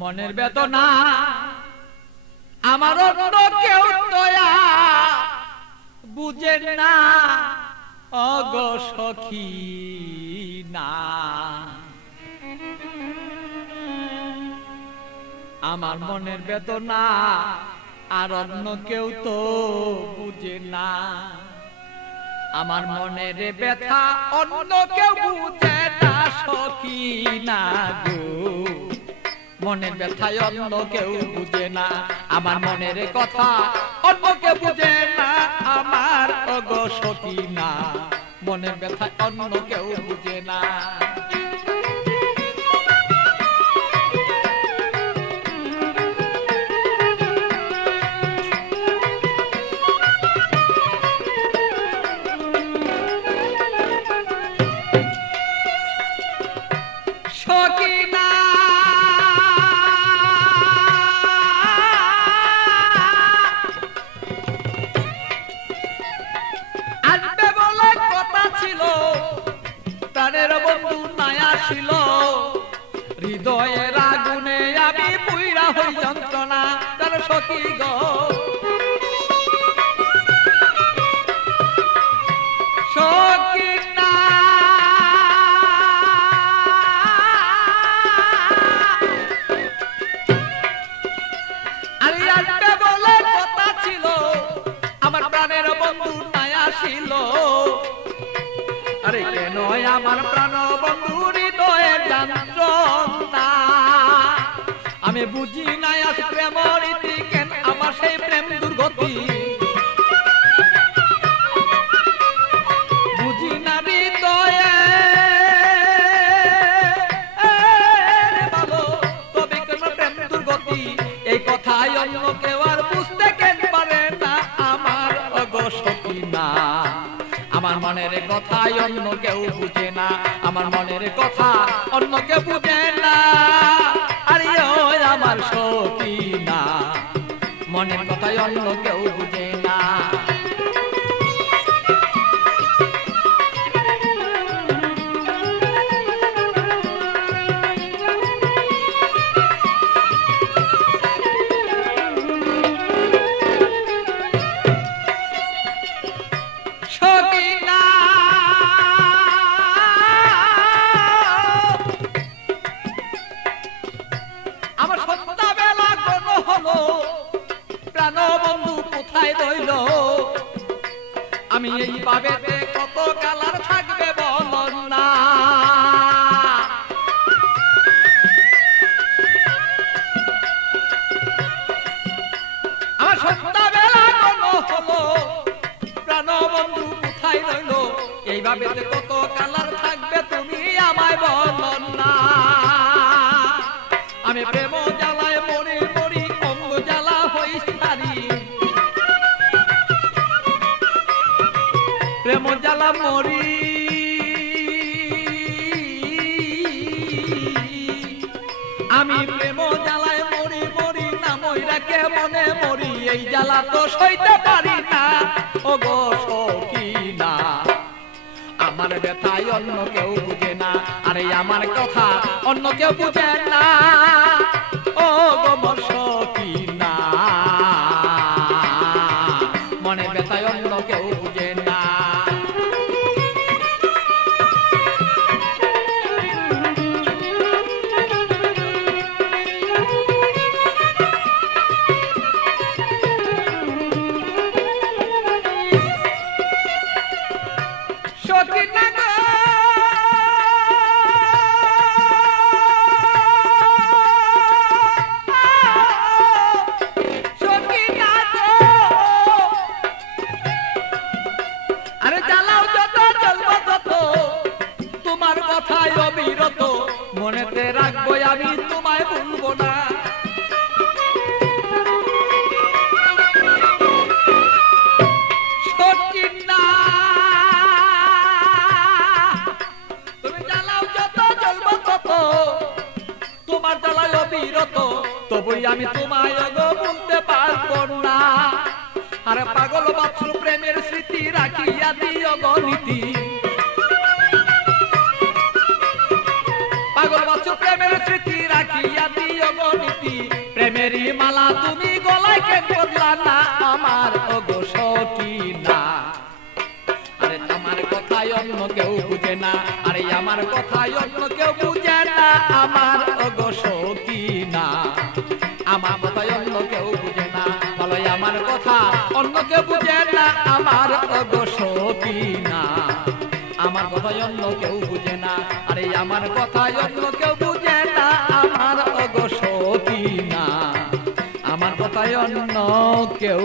মনের বেদনা আমার অন্য কেউ দয়া বুঝে না অগো সখী না। আমার মনের বেদনা আর অন্য কেউ তো বুঝে না। আমার মনের ব্যথা অন্য কেউ বুঝে না সখী না গো। মনের ব্যথায় অন্য কেউ বুঝে না, আমার মনের কথা অন্য কেউ বুঝে না আমার অগো সখী না। মনের ব্যথায় অন্য কেউ বুঝে না। সখী না আসবে বলে কথা ছিল, প্রাণের বন্ধু নাই আসিল। হৃদয়ের আগুনে আমি পুইরা হই যন্ত্রণা তার সখী গো। সখী না আসবে বলে কথা ছিল, আমার প্রাণের বন্ধু নাই আসিল। আরে কেন আমার প্রাণ বন্ধু হৃদয়ের যন্ত্রণা আমি বুঝি নাই আজ প্রেম রীতি কেন আমার সেই প্রেম দুর্গতি। বুঝি না হৃদয়ে ভালো তবে কেন প্রেম দুর্গতি। এই কথাই অন্য কেউ আর বুঝতে কেন পারে না আমার অগো সখী না। আমার মনের কথাই অন্য কেউ বুঝে না, আমার মনের কথা অন্য কেউ বুঝে না। আরে ও আমার সখী না, মনের কথাই অন্য কেউ বুঝে না। সখী না আমার সন্ধ্যাবেলা কোন হলো, প্রাণ বন্ধু কোথায় রইল। আমি এইভাবে কত কালার থাকবে বল না। আমার সন্ধ্যাবেলা কোন হলো, প্রাণ বন্ধু কোথায় রইল। এইভাবে কত কালার থাকবে তুমি আমায় বল না। আমি প্রেম জ্বালায় মরি মরি অঙ্গ জ্বালা হই সারি। প্রেম জ্বালা মরি আমি প্রেম জ্বালায় মরি মরি না মইরা কে মনে মরি। এই জ্বালা তো সইতে পারি না ওগো সখী না। আমার ব্যথায় অন্য কেউ বুঝে না, আরে আমার কথা অন্য কেউ বুঝে না ও গো মোর সখী না। মনের ব্যথায় অন্য কেউ বুঝে না। সখী না গো সখী না গো আরে জ্বালাও যত জ্বলব যত তোমার কথায় অবিরত। মনেতে রাখবো আমি তোমায় ভুলবো না। সখী না তুমি জ্বালাও যত জ্বলব তত তোমার জ্বালায় অবিরত। তবুই আমি তোমায় গো বলতে পারবো না। আরে পাগল বাছুর প্রেমের স্মৃতি রাখিয়া দিও গো নীতি। পাগল করলা না আমার ওগো সকিনা। আরে আমার কথায় অন্য কেউ বুঝে না, আরে আমার কথায় অন্য কেউ বুঝে না আমার ওগো সকিনা। আমার কথায় অন্য কেউ বুঝে না, বলো আমার কথা অন্য কেউ বুঝে না আমার ওগো সকিনা। আমার কথায় অন্য কেউ বুঝে না, আরে আমার কথায় অন্য কেউ বুঝে না আমার ওগো সকিনা। আমার কথায় অন্য কেউ